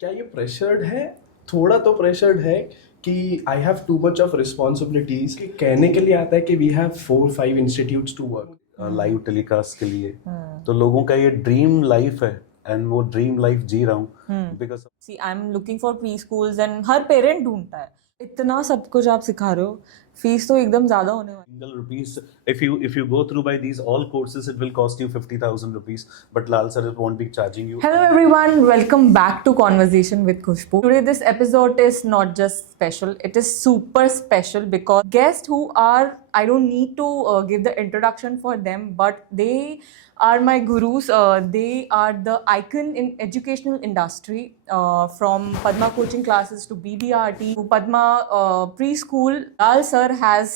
क्या ये प्रेशर्ड है? थोड़ा तो प्रेशर्ड है कि I have too much of responsibilities. कि कहने के लिए आता है कि we have 4-5 institutes to work live telecast के लिए। तो लोगों का ये ड्रीम लाइफ है एंड वो ड्रीम लाइफ जी रहा हूँ because see I am looking for preschools and हर पेरेंट ढूंढता है। इतना सब कुछ आप सिखा रहे हो, फीस तो एकदम ज्यादा होने वाली। single rupees, if you go through by these all courses it will cost you 50,000 rupees, but Lal sir won't be charging you. Hello everyone, welcome back to Conversation with Khushbu. Today this episode is not just special, it is super special because guests who are, I don't need to give the introduction for them, but they are my gurus. They are the icon in educational industry, from Padma coaching classes to BBRT to Padma preschool. Lal sir has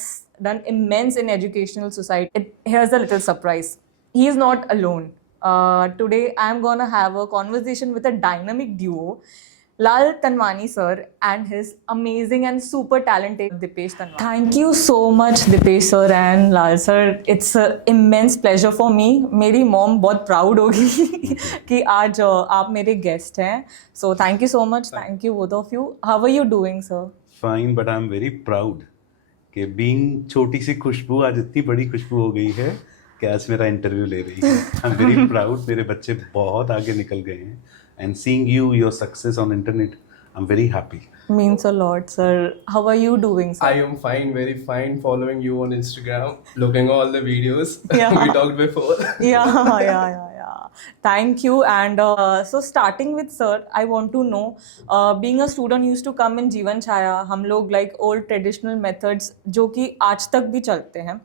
done immense in educational society. Here's a little surprise. He is not alone. Today I'm gonna have a conversation with a dynamic duo, Lal Tanwani sir and his amazing and super talented Dipesh Tanwani. Thank you so much Dipesh sir and Lal sir. It's an immense pleasure for me. मेरी mom बहुत proud होगी कि आज आप मेरे guest हैं. So thank you so much. Thank you both of you. How are you doing sir? Fine, but I'm very proud कि being छोटी सी खुशबू आज इतनी बड़ी खुशबू हो गई है कि आज मेरा इंटरव्यू ले रही है। I'm very proud. मेरे बच्चे बहुत आगे निकल गए हैं and seeing your success on internet, I'm very happy. Means a lot sir. How are you doing sir? I am fine, very fine, following you on Instagram, looking all the videos. Yeah. We talked before. Yeah. Thank you. And so starting with sir, I want to know, being a student used to come in Jeevan Chaya, हम लोग like old traditional methods जो कि आज तक भी चलते हैं,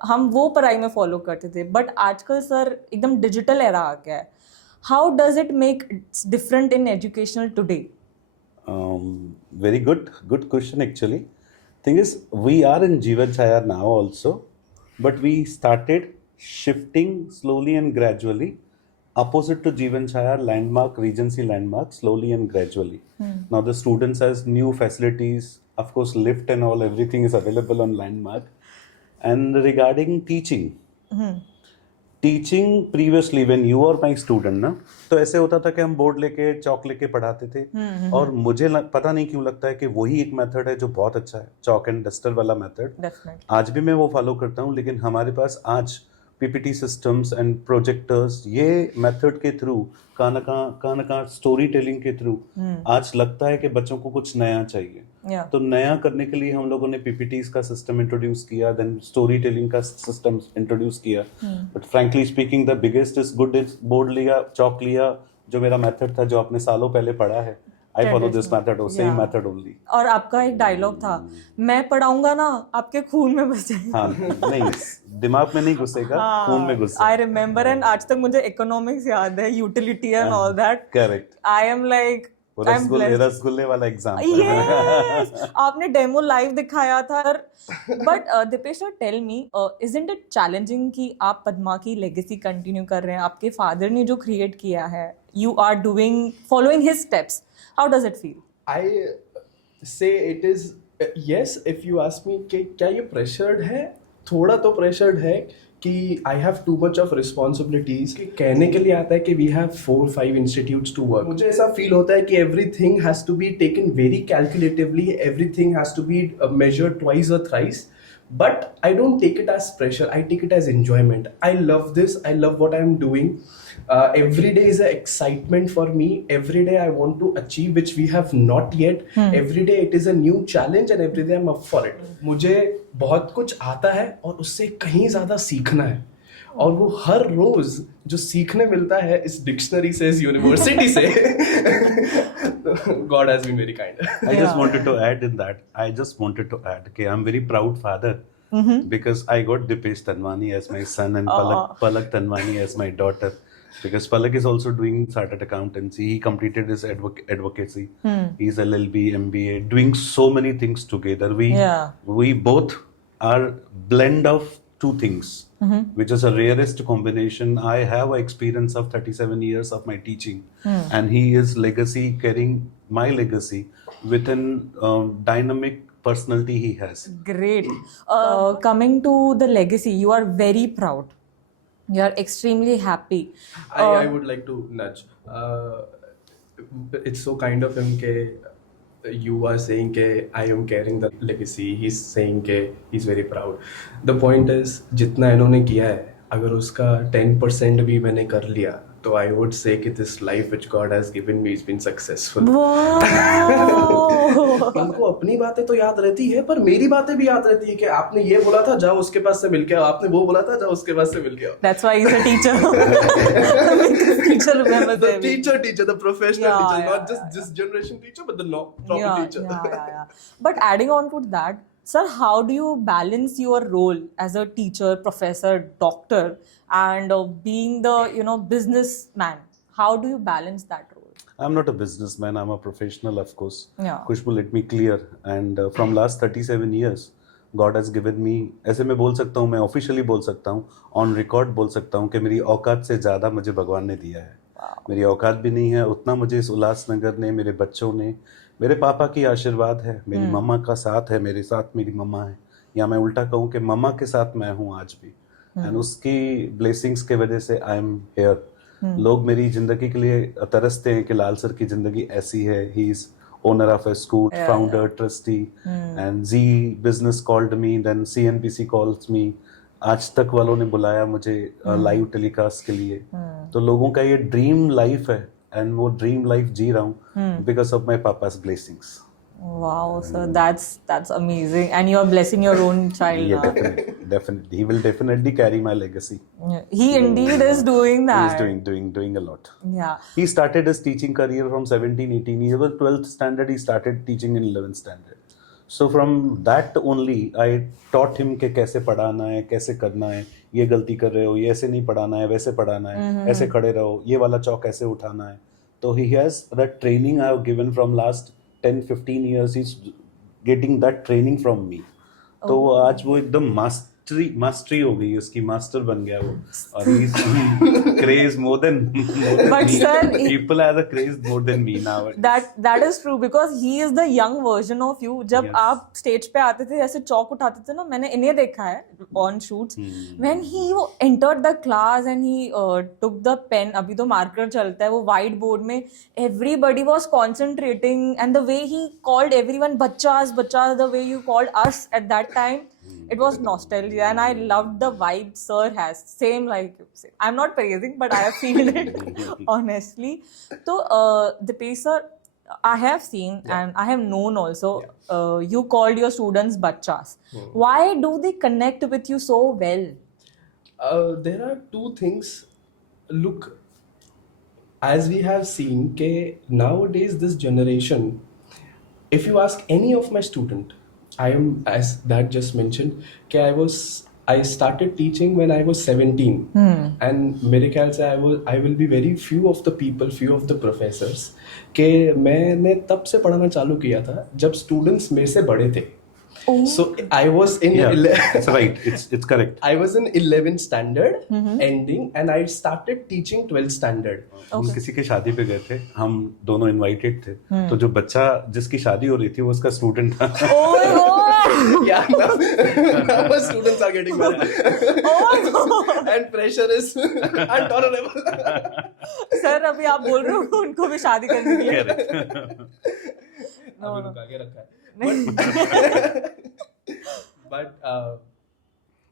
हम वो पढ़ाई में फॉलो करते थे, बट आजकल सर एकदम डिजिटल एरा आ गया है. How does it make different in educational today? Very good question actually. Thing is, we are in Jeevan Chaya now also, but we started shifting slowly and gradually opposite to Jeevan Chaya landmark, Regency landmark, slowly and gradually. Now the students has new facilities, of course lift and all, everything is available on landmark. And regarding teaching, teaching previously when you are my student ना, तो ऐसे होता था कि हम board लेके चौक लेके पढ़ाते थे और मुझे पता नहीं क्यों लगता है कि वही एक मेथड है जो बहुत अच्छा है, चौक एंड डस्टर वाला मेथड। आज भी मैं वो फॉलो करता हूँ, लेकिन हमारे पास आज पीपीटी सिस्टम्स एंड प्रोजेक्टर्स, ये मेथड के थ्रू कहाँ स्टोरी टेलिंग के थ्रू आज लगता है कि बच्चों को कुछ नया चाहिए। तो नया करने के लिए हम लोगों ने पीपीटीज का सिस्टम इंट्रोड्यूस किया, देन स्टोरी टेलिंग का सिस्टम इंट्रोड्यूस किया। But frankly speaking the biggest is good is board लिया, चौक लिया, जो मेरा मेथड था जो आपने सालों पहले पढ़ा है, I follow this method or same method only. और आपका एक डायलॉग था, मैं पढ़ाऊंगा ना आपके खून में बसेगा। हाँ, नहीं दिमाग में नहीं घुसेगा, खून में घुसेगा। I remember and आज तक मुझे इकोनॉमिक्स याद है, utility and all that. Correct. I am like रसगुल्ले वाला एग्जाम। Yes, आपने डेमो लाइव दिखाया था। But Deepesh sir, tell me, isn't it challenging कि आप पद्मा की लेगेसी कंटिन्यू कर रहे हैं? आपके फादर ने जो क्रिएट किया है, you are following his steps. How does it feel? I say it is yes. If you ask me कि क्या ये प्रेशर्ड है? थोड़ा तो प्रेशर्ड है कि I have too much of responsibilities. कि कहने के लिए आता है कि we have 4-5 institutes to work. मुझे ऐसा फील होता है कि everything has to be taken very calculatively, everything has to be measured twice or thrice. But I don't take it as pressure, I take it as enjoyment. I love this, I love what I'm doing. Every day is an excitement for me. Every day I want to achieve which we have not yet. Every day it is a new challenge and every day I'm up for it. मुझे बहुत कुछ आता है और उससे कहीं ज़्यादा सीखना है, और वो हर रोज जो सीखने मिलता है इस डिक्शनरी से, इस यूनिवर्सिटी से, God has been very kind. I just wanted to add in that. I just wanted to add कि I'm very proud father because I got Dipesh Tanwani as my son and Palak Tanwani as my daughter. Because Palak is also doing chartered accountancy. He completed his advocacy. He's LLB, MBA, doing so many things together. We both are blend of two things, which is a rarest combination. I have an experience of 37 years of my teaching, and he is carrying my legacy with an dynamic personality he has. Great. Coming to the legacy, you are very proud. You are extremely happy. I would like to nudge. it's so kind of him ke you are saying ke I am carrying the legacy. He's saying ke he's very proud. The point is जितना इन्होंने किया है अगर उसका 10% भी मैंने कर लिया तो I would say कि this life which God has given me has been successful. उनको अपनी बातें तो याद रहती है पर मेरी बातें भी याद रहती है कि आपने ये बोला था जाओ उसके पास से मिल के आओ, आपने वो बोला था जाओ उसके पास से मिल के आओ. That's why he's a teacher. Teacher remembers The everything. teacher, the professional Yeah, teacher, yeah, not just this generation teacher, but the proper yeah, teacher. yeah. But adding on to that, sir, how do you balance your role as a teacher, professor, doctor, and being the businessman? How do you balance that role? I'm not a businessman, I'm a professional, of course. Yeah. Khushbu, let me clear. And from last 37 years, God has given me, ऐसे मैं बोल सकता हूँ, मैं officially बोल सकता हूँ, on record बोल सकता हूँ कि मेरी औकात से ज़्यादा मुझे भगवान ने दिया है. मेरी औकात भी नहीं है उतना, मुझे इस उल्लासनगर ने, मेरे बच्चों ने, मेरे पापा की आशीर्वाद है, मेरी मम्मा का साथ है, मेरे साथ मेरी मम्मा है, या मैं उल्टा कहूँ कि मम्मा के साथ मैं हूँ आज भी. एंड उसकी ब्लेसिंग्स के वजह से आई एम हेयर. लोग मेरी जिंदगी के लिए तरसते हैं कि लाल सर की जिंदगी ऐसी है. He is owner of a school, founder, trustee, and Zee business called me, then CNBC calls me, Aaj Tak वालों ने बुलाया मुझे लाइव टेलीकास्ट के लिए. तो लोगों का ये ड्रीम लाइफ है एंड वो ड्रीम लाइफ जी रहा हूँ बिकॉज ऑफ माई पापा's blessings. Wow, sir, that's amazing, and you're blessing your own child Yeah, now. definitely. He will definitely carry my legacy. Yeah. He indeed is doing that. He's doing a lot. Yeah. He started his teaching career from 17, 18 years. He was 12th standard. He started teaching in 11th standard. So from that only, I taught him कि कैसे पढ़ाना है, कैसे करना है, ये गलती कर रहे हो, ये ऐसे नहीं पढ़ाना है, वैसे पढ़ाना है, ऐसे खड़े रहो, ये वाला चौक ऐसे उठाना है. So he has that training I have given from last 10-15 years. He's getting that training from me. तो आज वो एकदम मास्टरी हो गई, उसकी मास्टर बन गया वो. और he's craze more than But me. sir, People have a craze more than me now. that is true because he is the young version of you. जब Yes. आप स्टेज पे आते थे ऐसे चौक उठाते थे ना, मैंने इन्हें देखा है on shoots. When he entered the class and he took the pen, अभी तो मार्कर चलता है, वो white board में everybody was concentrating and the way he called everyone bachas, the way you called us at that time. It was nostalgia and I loved the vibe sir has. Same like you say. I'm not praising but I have feel it honestly. So Dipesh sir, I have seen and I have known also you called your students bachas. Why do they connect with you so well? There are two things. Look, as we have seen ke nowadays this generation, if you ask any of my student, I am, as that just mentioned, कि I started teaching when I was 17, and मेरे ख्याल से I will be very few of the people, few of the professors कि मैंने तब से पढ़ाना चालू किया था जब students मेरे से बड़े थे. So I was in That's right. It's correct. I was in 11th standard ending and I started teaching 12th standard. हम किसी की शादी पे गए थे, हम दोनों इनवाइटेड थे. तो जो बच्चा जिसकी शादी हो रही थी वो उसका स्टूडेंट था. Oh my god! Yeah, now students are getting married. Oh my god! And pressure is intolerable. Sir अभी आप बोल रहे हो उनको भी शादी करनी है. अभी रुक आगे रखा है. But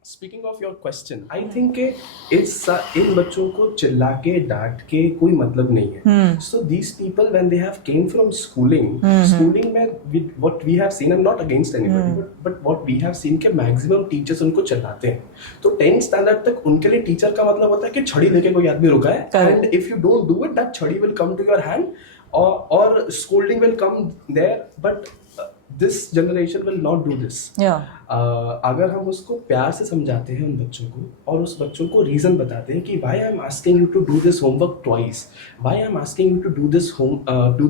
speaking of your question, I think कि इन बच्चों को चिल्ला के डांट के कोई मतलब नहीं है. So these people when they have came from schooling में what we have seen, I'm not against anybody, but what we have seen कि maximum teachers उनको चिल्लाते हैं. तो 10th standard तक उनके लिए टीचर का मतलब होता है कि छड़ी लेके कोई आदमी रुका है, and if you don't do it, that छड़ी will come to your hand, or scolding will come there, but this generation will not do this. अगर हम उसको प्यार से समझाते हैं उन बच्चों को और उस बच्चों को रीजन बताते हैं कि why I'm asking you to do this homework twice, why I'm asking you to do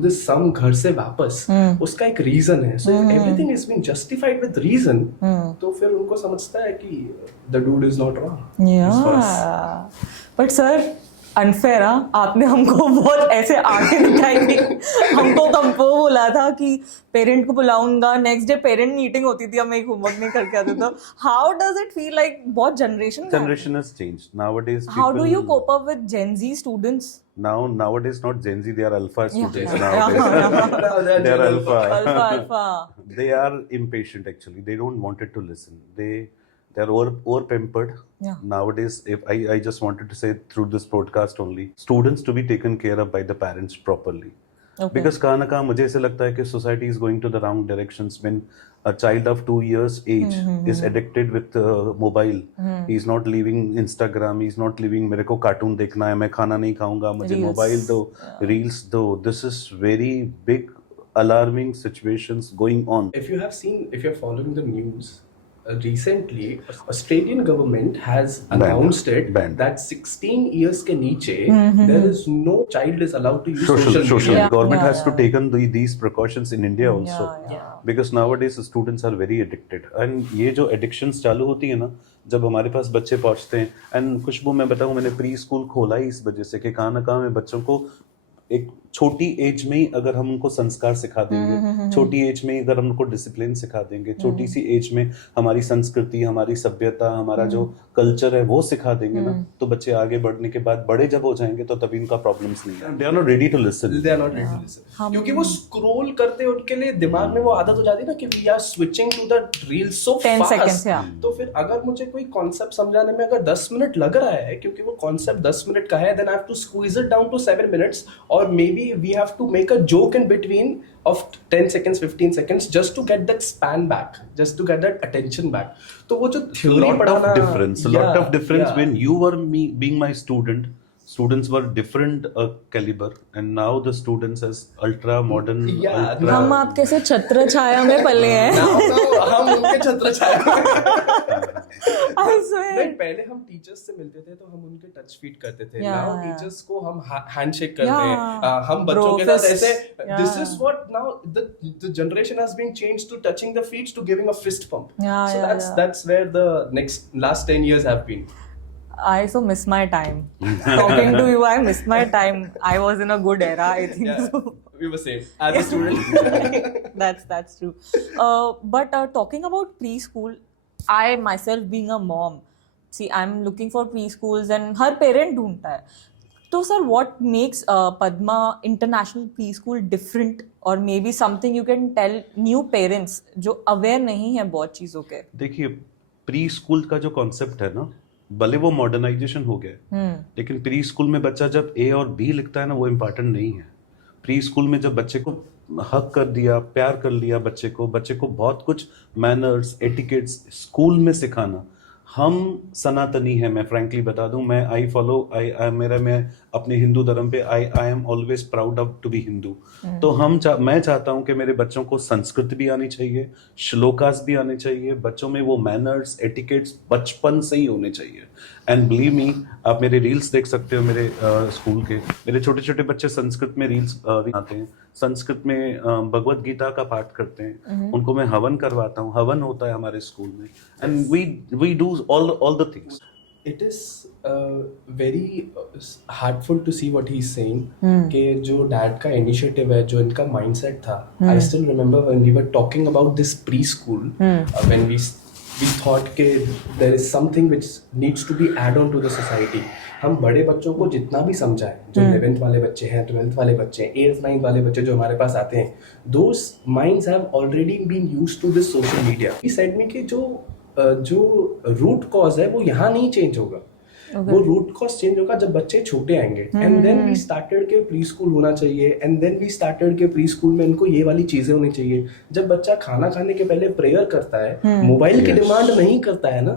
this sum घर से वापस, उसका एक रीजन है. So if everything is being justified with reason, तो फिर उनको समझता है कि the dude is not wrong. Yeah. But sir, unfair आपने हमको बहुत ऐसे आंखें दिखाई थी, हमको बोला था कि पेरेंट को बुलाऊंगा, नेक्स्ट डे पेरेंट मीटिंग होती थी, हम एक होमवर्क नहीं करके आते तो how does it feel like? बहुत Generation has changed nowadays. How do you people- cope up with Gen Z students? Nowadays not Gen Z, they are alpha students Yeah. nowadays. They are alpha. Alpha. They are impatient actually. They don't want it to listen. They're over pampered. Yeah. Nowadays, if I just wanted to say through this podcast only, students to be taken care of by the parents properly. Okay. Because कहाँ ना कहाँ मुझे ऐसे लगता है कि society is going to the wrong directions when a child of 2 years age is addicted with mobile. He's not leaving Instagram. He's not leaving मेरे को cartoon देखना है, मैं खाना नहीं खाऊंगा, मुझे Reels. mobile दो, reels दो. This is very big alarming situations going on. If you're following the news, recently Australian government has announced Banned. that 16 years के नीचे there is no child is allowed to use social media. Yeah. government Yeah, has to taken these precautions in India also. Yeah. Because nowadays students are very addicted and ये जो addictions चालू होती है ना जब हमारे पास बच्चे पहुंचते हैं एंड खुशबू मैं बताऊं मैंने प्री स्कूल खोला ही इस वजह से कि कहाँ ना कहाँ मैं बच्चों को एक छोटी एज में ही अगर हम उनको संस्कार सिखा देंगे, छोटी एज में ही अगर हम उनको डिसिप्लिन सिखा देंगे, छोटी सी एज में हमारी संस्कृति, हमारी सभ्यता, हमारा जो कल्चर है वो सिखा देंगे ना तो बच्चे आगे बढ़ने के बाद बड़े जब हो जाएंगे तो तभी इनका प्रॉब्लम्स नहीं है. They are not ready to listen. They are not ready to listen. क्योंकि वो स्क्रॉल करते हैं उनके लिए दिमाग में वो आदत हो जाती है ना कि we are switching to the reel so 10 fast. seconds, yeah. तो फिर अगर मुझे कोई कॉन्सेप्ट समझाने में अगर 10 मिनट लग रहा है क्योंकि वो कॉन्सेप्ट 10 मिनट का है, then I have to squeeze it down to 7 minutes और maybe we have to make a joke in between of 10 seconds 15 seconds just to get that span back, just to get that attention back. तो वो जो theory lot पढ़ाना of difference Yeah. when you were being my students were different caliber and now the students as ultra modern. Yeah, ultra, हम आपके से छत्र छाया में पले हैं. Now हम उनके छत्र छाया I swear. नहीं, पहले हम टीचर्स से मिलते थे तो हम उनके टच फीट करते थे. Yeah, now yeah. टीचर्स को हम हैंडशेक करते Yeah. हैं. हम Bro बच्चों के साथ fists. ऐसे Yeah, this is yeah. What now the generation has been changed to touching the feet to giving a fist pump. Yeah, So yeah, that's yeah. that's where the last 10 years have been. I so miss my time. Talking to you, I miss my time. I was in a good era, I think Yeah, so. we were same as a student. That's true. But talking about preschool, I myself being a mom, see, I'm looking for preschools and her parent ढूंढता है. तो sir, what makes Padma International Preschool different, or maybe something you can tell new parents जो aware नहीं है बहुत चीजों के? देखिए प्री स्कूल का जो कॉन्सेप्ट है ना भले वो मॉडर्नाइजेशन हो गया लेकिन प्री स्कूल में बच्चा जब ए और बी लिखता है ना वो इम्पोर्टेंट नहीं है. प्री स्कूल में जब बच्चे को हक कर दिया, प्यार कर लिया, बच्चे को बहुत कुछ मैनर्स एटिकेट्स स्कूल में सिखाना. हम सनातनी है, मैं फ्रैंकली बता दूं, मैं मैं अपने हिंदू धर्म पे I am always proud of to be Hindu. तो मैं चाहता हूं कि मेरे बच्चों को संस्कृत भी आनी चाहिए, श्लोकास भी आने चाहिए, बच्चों में वो मैनर्स एटिकेट्स बचपन से ही होने चाहिए. एंड बिलीव मी, आप मेरे रील्स देख सकते हो मेरे स्कूल के, मेरे छोटे छोटे बच्चे संस्कृत में रील्स बनाते हैं, संस्कृत में भगवत गीता का पाठ करते हैं, उनको मैं हवन करवाता हूँ, हवन होता है हमारे स्कूल में. And we do all the things. It is very heartful to see what he's saying. कि जो डैड का इनिशिएटिव है, जो इनका माइंडसेट था. I still remember when we were talking about this preschool, when we thought कि there is something which needs to be add on to the society. हम बड़े बच्चों को जितना भी समझाएं, जो 11th वाले बच्चे हैं, 12th वाले बच्चे हैं, 8th 9th वाले बच्चे जो हमारे पास आते हैं, those minds have already been used to this social media. He said me कि जो रूट कॉज है वो यहाँ नहीं चेंज होगा. वो रूट कॉज चेंज होगा जब बच्चे छोटे आएंगे. एंड देन वी स्टार्टेड के प्री स्कूल होना चाहिए, एंड देन वी स्टार्टेड के प्री स्कूल में इनको ये वाली चीजें होनी चाहिए. जब बच्चा खाना खाने के पहले प्रेयर करता है, मोबाइल की डिमांड नहीं करता है ना,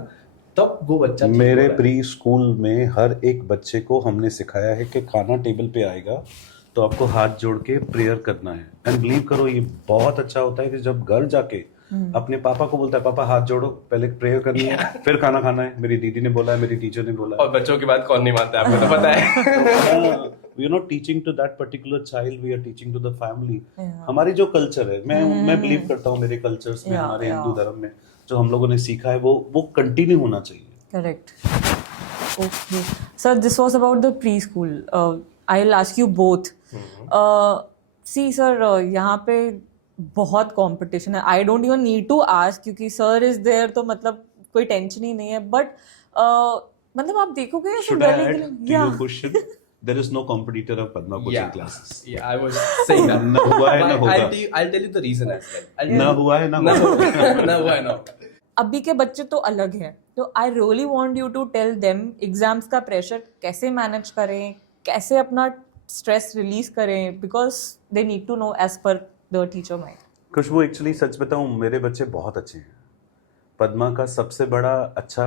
तब वो बच्चा मेरे प्री स्कूल में हर एक बच्चे को हमने सिखाया है कि खाना टेबल पे आएगा तो आपको हाथ जोड़ के प्रेयर करना है. एंड बिलीव करो ये बहुत अच्छा होता है कि जब घर जाके अपने पापा को बोलता है पापा हाथ जोड़ो, पहले प्रेयर करनी है, फिर खाना खाना है. मेरी दीदी ने बोला है, मेरी टीचर ने बोला है. और बच्चों की बात कौन नहीं मानता है, आपको तो पता है. We are not teaching to that particular child, we are teaching to the family. हमारी जो कल्चर है, मैं बिलीव करता हूँ मेरे कल्चर्स में, हमारे हिंदू धर्म में जो हम लोगों ने सीखा है वो कंटिन्यू होना चाहिए. Correct. Okay. Sir, this was about the preschool. I'll ask you both. See sir यहाँ पे बहुत कंपटीशन है. I don't even need to ask क्योंकि सर इज देयर तो मतलब कोई टेंशन ही नहीं है. बट मतलब आप देखोगे ऐसे Should I गली add गली to your question? There is no competitor of Padma coaching classes. Yeah, I was saying that. ना हुआ है ना I'll होगा. tell you the reason as well. I'll ना tell you- हुआ है ना ना होगा. ना हुआ है ना होगा. अभी के बच्चे तो अलग हैं. तो I really want you to tell them exams का प्रेशर कैसे मैनेज करें, कैसे अपना स्ट्रेस रिलीज करें, because they need to know as per the teacher mind. Khushboo, actually सच बताऊं, मेरे बच्चे बहुत अच्छे हैं. पद्मा का सबसे बड़ा अच्छा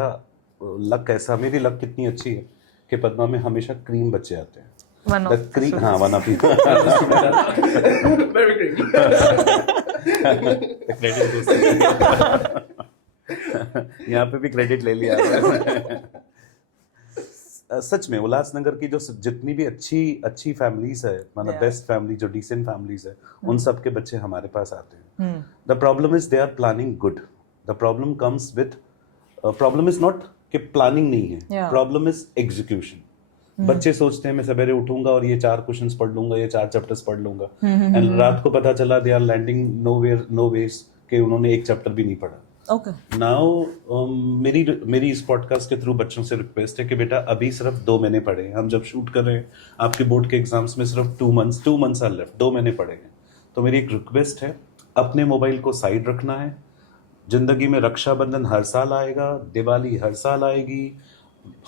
लक ऐसा, मेरी लक कितनी अच्छी है कि पद्मा में हमेशा क्रीम बच्चे आते हैं. वन ऑफ क्रीम, हाँ, वन ऑफ Very creepy. यहाँ पे भी क्रेडिट ले लिया. सच में उल्लासनगर की जो जितनी भी अच्छी फैमिलीज है, मतलब Yeah. बेस्ट फैमिली, जो डिसेंट फैमिलीज है, उन सब के बच्चे हमारे पास आते हैं. The problem is they are planning good. The problem comes with, problem is not कि प्लानिंग नहीं है, Yeah. Problem is execution. बच्चे सोचते हैं मैं सवेरे उठूंगा और ये 4 क्वेश्चंस पढ़ लूंगा, ये 4 चैप्टर्स पढ़ लूंगा, एंड रात को पता चला they are landing no ways कि उन्होंने एक चैप्टर भी नहीं पढ़ा. ओके. नाउ मेरी इस पॉडकास्ट के थ्रू बच्चों से रिक्वेस्ट है कि बेटा अभी सिर्फ 2 महीने पढ़े. हम जब शूट कर रहे हैं आपके बोर्ड के एग्जाम्स में सिर्फ 2 मंथ्स आर लेफ्ट, 2 महीने पढ़े हैं. तो मेरी एक रिक्वेस्ट है, अपने मोबाइल को साइड रखना है. जिंदगी में रक्षाबंधन हर साल आएगा, दिवाली हर साल आएगी,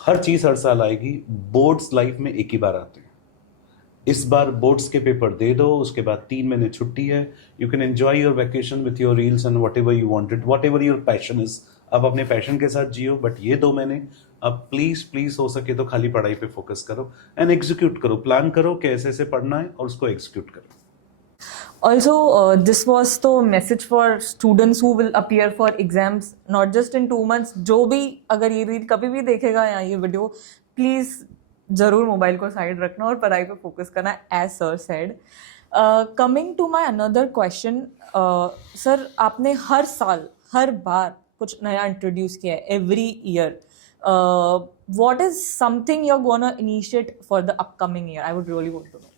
हर चीज हर साल आएगी. बोर्ड्स लाइफ में एक ही बार आते हैं. इस बार बोर्ड्स के पेपर दे दो, उसके बाद 3 महीने छुट्टी है. You can enjoy your vacation with your reels and what ever you wanted, what ever your passion is. आप अपने पैशन के साथ जियो, बट ये 2 महीने आप प्लीज हो सके तो खाली पढ़ाई पे फोकस करो एंड एग्जीक्यूट करो. प्लान करो कि ऐसे ऐसे पढ़ना है और उसको एग्जीक्यूट करो. Also, this was the message for students who will appear for exams, not just in 2 months. जो भी अगर ये रील कभी भी देखेगा या ये वीडियो, प्लीज जरूर मोबाइल को साइड रखना और पढ़ाई पे फोकस करना, as sir said. Coming to my another question, sir आपने हर साल हर बार कुछ नया इंट्रोड्यूस किया है, every year. What is something you are gonna initiate for the upcoming year? I would really want to know.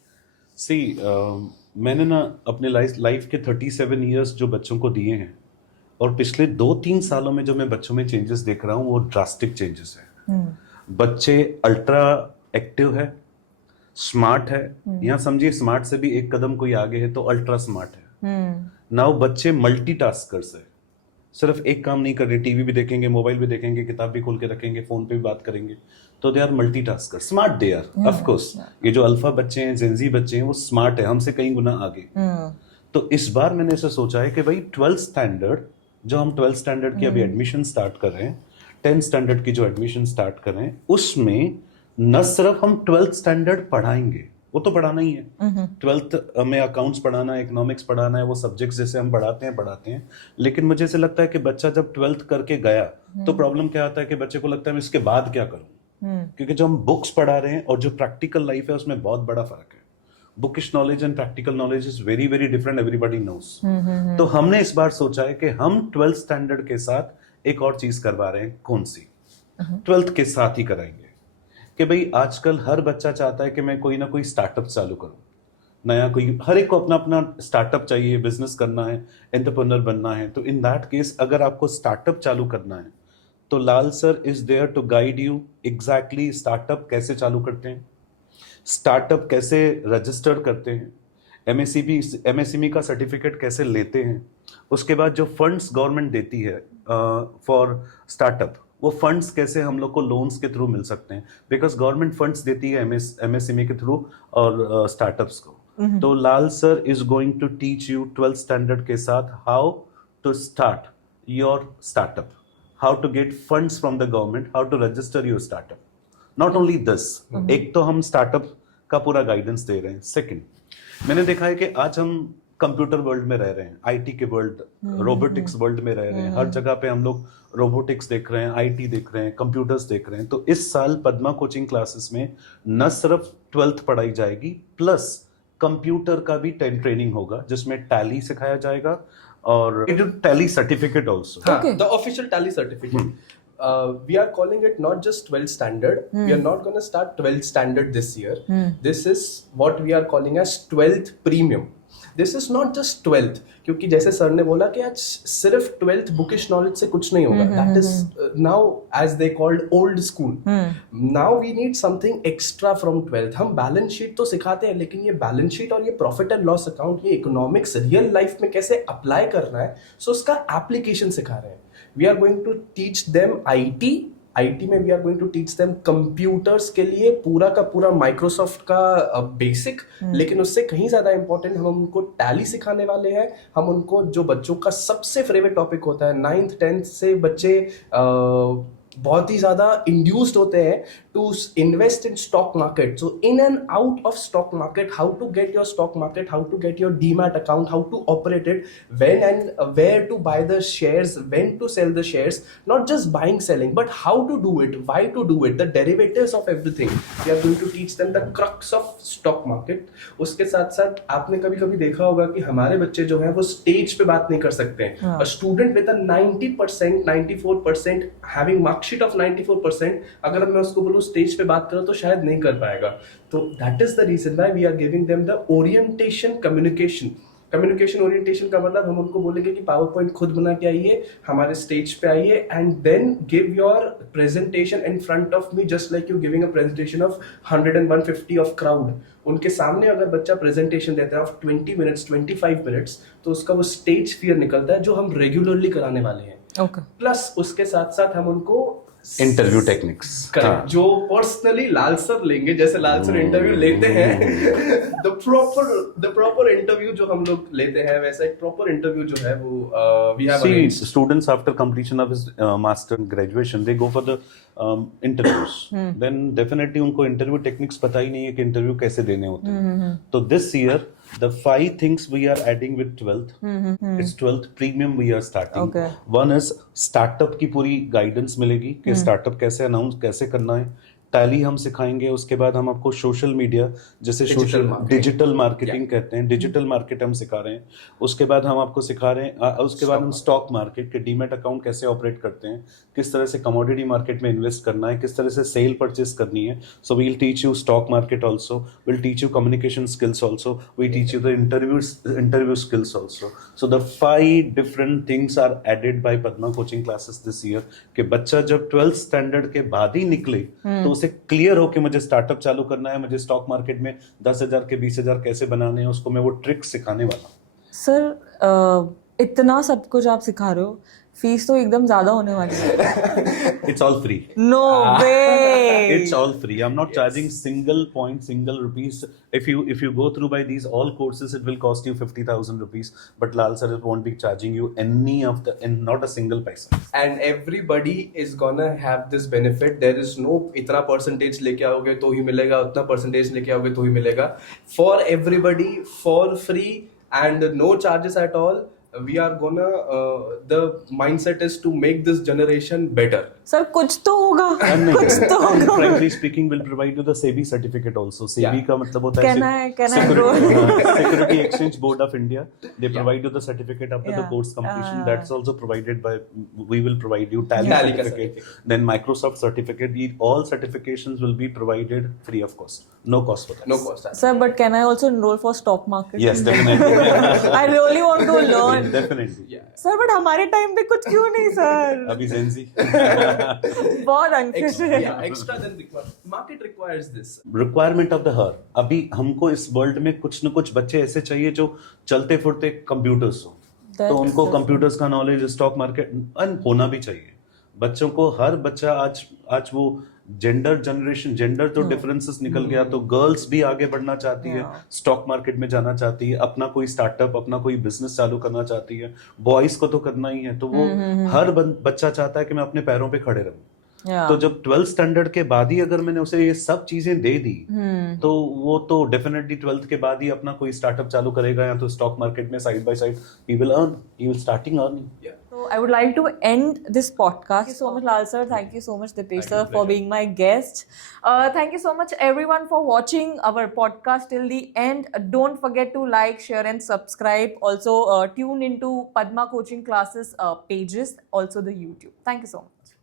See, मैंने ना अपने लाइफ के 37 इयर्स जो बच्चों को दिए हैं, और पिछले 2-3 सालों में जो मैं बच्चों में चेंजेस देख रहा हूँ वो ड्रास्टिक चेंजेस है. बच्चे अल्ट्रा एक्टिव है, स्मार्ट है. यहाँ समझिए स्मार्ट से भी एक कदम कोई आगे है तो अल्ट्रा स्मार्ट है. नाउ बच्चे मल्टीटास्कर्स है. सिर्फ एक काम नहीं कर रहे, टीवी भी देखेंगे, मोबाइल भी देखेंगे, किताब भी खोल के रखेंगे, फोन पे भी बात करेंगे. तो they are multitasker, smart they are. Of course ये जो अल्फा बच्चे हैं, जेंजी बच्चे हैं, वो स्मार्ट है, हमसे कई गुना आगे. तो इस बार मैंने ऐसा सोचा है कि भाई 12th स्टैंडर्ड, जो हम 12th स्टैंडर्ड की अभी एडमिशन स्टार्ट कर रहे हैं, 10th स्टैंडर्ड की जो एडमिशन स्टार्ट कर रहे हैं, उसमें न सिर्फ हम 12th स्टैंडर्ड पढ़ाएंगे, वो तो पढ़ाना ही है. 12th में अकाउंट्स पढ़ाना है, इकोनॉमिक्स पढ़ाना है, वो सब्जेक्ट्स जैसे हम पढ़ाते हैं. लेकिन मुझे ऐसे लगता है कि बच्चा जब 12th करके गया तो प्रॉब्लम क्या आता है कि बच्चे को लगता है मैं इसके बाद क्या करूं. क्योंकि जो हम बुक्स पढ़ा रहे हैं और जो प्रैक्टिकल लाइफ है उसमें बहुत बड़ा फर्क है. Bookish knowledge and practical knowledge is very very different, everybody knows. तो हमने इस बार सोचा है कि हम 12th स्टैंडर्ड के साथ एक और चीज करवा रहे हैं. कौन सी? 12th के साथ ही कराएंगे कि भाई आजकल हर बच्चा चाहता है कि मैं कोई ना कोई स्टार्टअप चालू करूं, नया कोई, हर एक को अपना अपना स्टार्टअप चाहिए, बिजनेस करना है, एंटरप्रेन्योर बनना है. तो इन दैट केस अगर आपको स्टार्टअप चालू करना है तो Lal sir is there to guide you exactly startup कैसे चालू करते हैं, स्टार्टअप कैसे रजिस्टर करते हैं, एमएसएमई का सर्टिफिकेट कैसे लेते हैं, उसके बाद जो फंड्स गवर्नमेंट देती है फॉर स्टार्टअप, वो फंड्स कैसे हम लोग को लोन्स के थ्रू मिल सकते हैं, बिकॉज गवर्नमेंट फंड्स देती है एमएसएमई के थ्रू और स्टार्टअप्स को. तो Lal sir is going to teach you 12th standard के साथ how to start your startup, how to get funds from the government, how to register your startup. Not only this, एक तो हम startup का पूरा गाइडेंस दे रहे हैं. सेकंड, मैंने देखा है कि आज हम कंप्यूटर वर्ल्ड में रह रहे हैं, आईटी के वर्ल्ड, रोबोटिक्स वर्ल्ड में रह रहे हैं. हर जगह पे हम लोग रोबोटिक्स देख रहे हैं, आईटी देख रहे हैं, कंप्यूटर्स देख रहे हैं. तो इस साल पद्मा कोचिंग क्लासेस में न सिर्फ 12th पढ़ाई जाएगी, प्लस कंप्यूटर का भी ट्रेनिंग होगा जिसमें टैली सिखाया जाएगा और tally certificate also. Okay. The official tally certificate. We are calling it not just 12th standard. We are not going to start 12th standard this year. This is what we are calling as 12th premium. This is not just 12th, क्योंकि जैसे sir ने बोला कि आज सिर्फ 12th bookish knowledge से कुछ नहीं होगा. That is now as they called old school. Now we need something extra from 12th. हम बैलेंस शीट तो सिखाते हैं, लेकिन ये बैलेंस शीट और ये प्रॉफिट एंड लॉस अकाउंट, ये इकोनॉमिक्स रियल लाइफ में कैसे अप्लाई करना है, सो उसका एप्लीकेशन सिखा रहे हैं. We are going to teach them IT में we are going to teach them computers के लिए पूरा का पूरा माइक्रोसॉफ्ट का बेसिक. लेकिन उससे कहीं ज्यादा इंपॉर्टेंट हम उनको टैली सिखाने वाले हैं. हम उनको जो बच्चों का सबसे फेवरेट टॉपिक होता है 9th 10th से बच्चे बहुत ही ज्यादा इंड्यूस्ड होते हैं to invest in stock market. So in and out of stock market, how to get your stock market, how to get your demat account, how to operate it, when and where to buy the shares, when to sell the shares, not just buying selling, but how to do it, why to do it, the derivatives of everything. We are going to teach them the crux of stock market. उसके साथ साथ आपने कभी कभी देखा होगा कि हमारे बच्चे जो हैं वो स्टेज पे बात नहीं कर सकते हैं. A student with a 90%, 94% having mark sheet of 94%, अगर मैं उसको बोलूँ स्टेज पे बात करो तो शायद नहीं कर पाएगा. तो that is the reason why we are giving them the orientation communication. Communication orientation का मतलब हम उनको बोलेंगे कि पावर पॉइंट खुद बना के आइए, हमारे स्टेज पे आइए, and then give your presentation in front of me, just like you giving a presentation of 100 and 150 of crowd. उनके सामने अगर बच्चा प्रेजेंटेशन देता है ऑफ 20 minutes 25 minutes, तो उसका वो स्टेज फियर निकलता है, जो हम रेगुलरली कराने वाले हैं. प्लस उसके साथ साथ हम उनको इंटरव्यू टेक्निक्स जो पर्सनली लाल सर लेंगे, जैसे लाल सर इंटरव्यू लेते हैं द प्रॉपर इंटरव्यू जो हम लोग लेते हैं, वैसा एक प्रॉपर इंटरव्यू जो है वो we have arranged. Students after completion of his master graduation they go for the interviews. Then definitely उनको इंटरव्यू टेक्निक्स पता ही नहीं है कि इंटरव्यू कैसे देने होते हैं. तो this year the 5 things we are adding with 12th, it's 12th premium we are starting. One is startup की पूरी guidance मिलेगी कि startup कैसे announce कैसे करना है. टैली हम सिखाएंगे. उसके बाद हम आपको सोशल मीडिया, जैसे सोशल डिजिटल मार्केटिंग कहते हैं, डिजिटल मार्केट हम सिखा रहे हैं. उसके बाद हम आपको सिखा रहे हैं, उसके बाद हम स्टॉक मार्केट के डीमैट अकाउंट कैसे ऑपरेट करते हैं, किस तरह से कमोडिटी मार्केट में इन्वेस्ट करना है, किस तरह से सेल परचेज करनी है. So we will teach you stock market also, will teach you communication skills also, we teach you the interview skills also. So the 5 different things are added by Padma coaching classes this year. कि बच्चा जब 12th standard के बाद ही निकले तो उसे clear हो कि मुझे स्टार्टअप चालू करना है, मुझे स्टॉक मार्केट में 10,000 के 20,000 कैसे बनाने हैं, उसको मैं वो ट्रिक सिखाने वाला. सर इतना सब कुछ आप सिखा रहे हो, फीस तो एकदम ज्यादा होने वाली है. It's all free. No way. It's all free. I'm not charging single rupees. If you go through by these all courses, it will cost you 50,000 rupees. But Lal sir won't be charging you any of the, and not a single paisa. And everybody is gonna have this benefit. There is no इतना percentage लेके आओगे तो ही मिलेगा, उतना percentage लेके आओगे तो ही मिलेगा. For everybody, for free and no charges at all. We are gonna the mindset is to make this generation better. Sir कुछ तो होगा, कुछ तो होगा. Frankly speaking, we'll provide you the SEBI certificate also. SEBI का मतलब होता है Security Exchange Board of India. They provide you the certificate after the course completion. That's also provided by. We will provide you Tally certificate. Then Microsoft certificate. All certifications will be provided free of cost. No cost for that. No cost. Sir, but can I also enroll for stock market? Yes, definitely. I really want to learn. Definitely. Sir but हमारे time पे कुछ क्यों नहीं sir? अभी ज़ेंजी बहुत unfit है. Extra than required. Market requires this. Requirement of the hour. अभी हमको इस वर्ल्ड में कुछ न कुछ बच्चे ऐसे चाहिए जो चलते फिरते कंप्यूटर्स हो. तो उनको कंप्यूटर्स का नॉलेज, स्टॉक मार्केट होना भी चाहिए. बच्चों को हर बच्चा आज वो जेंडर तो डिफरेंसेस निकल गया, तो गर्ल्स भी आगे बढ़ना चाहती है, स्टॉक मार्केट में जाना चाहती है, अपना कोई स्टार्टअप, अपना कोई बिजनेस चालू करना चाहती है. बॉयज को तो करना ही है, तो वो हर बच्चा चाहता है कि मैं अपने पैरों पे खड़े रहूं. तो जब 12th स्टैंडर्ड के बाद ही अगर मैंने उसे ये सब चीजें दे दी, तो वो तो डेफिनेटली 12th के बाद ही अपना कोई स्टार्टअप चालू करेगा, या तो स्टॉक मार्केट में side by side he will earn, he will starting earning. So I would like to end this podcast. Thank you so much, Lal sir. Thank you so much, Dipesh sir, for being my guest. Thank you so much, everyone, for watching our podcast till the end. Don't forget to like, share, and subscribe. Also, tune into Padma Coaching Classes pages, also the YouTube. Thank you so much.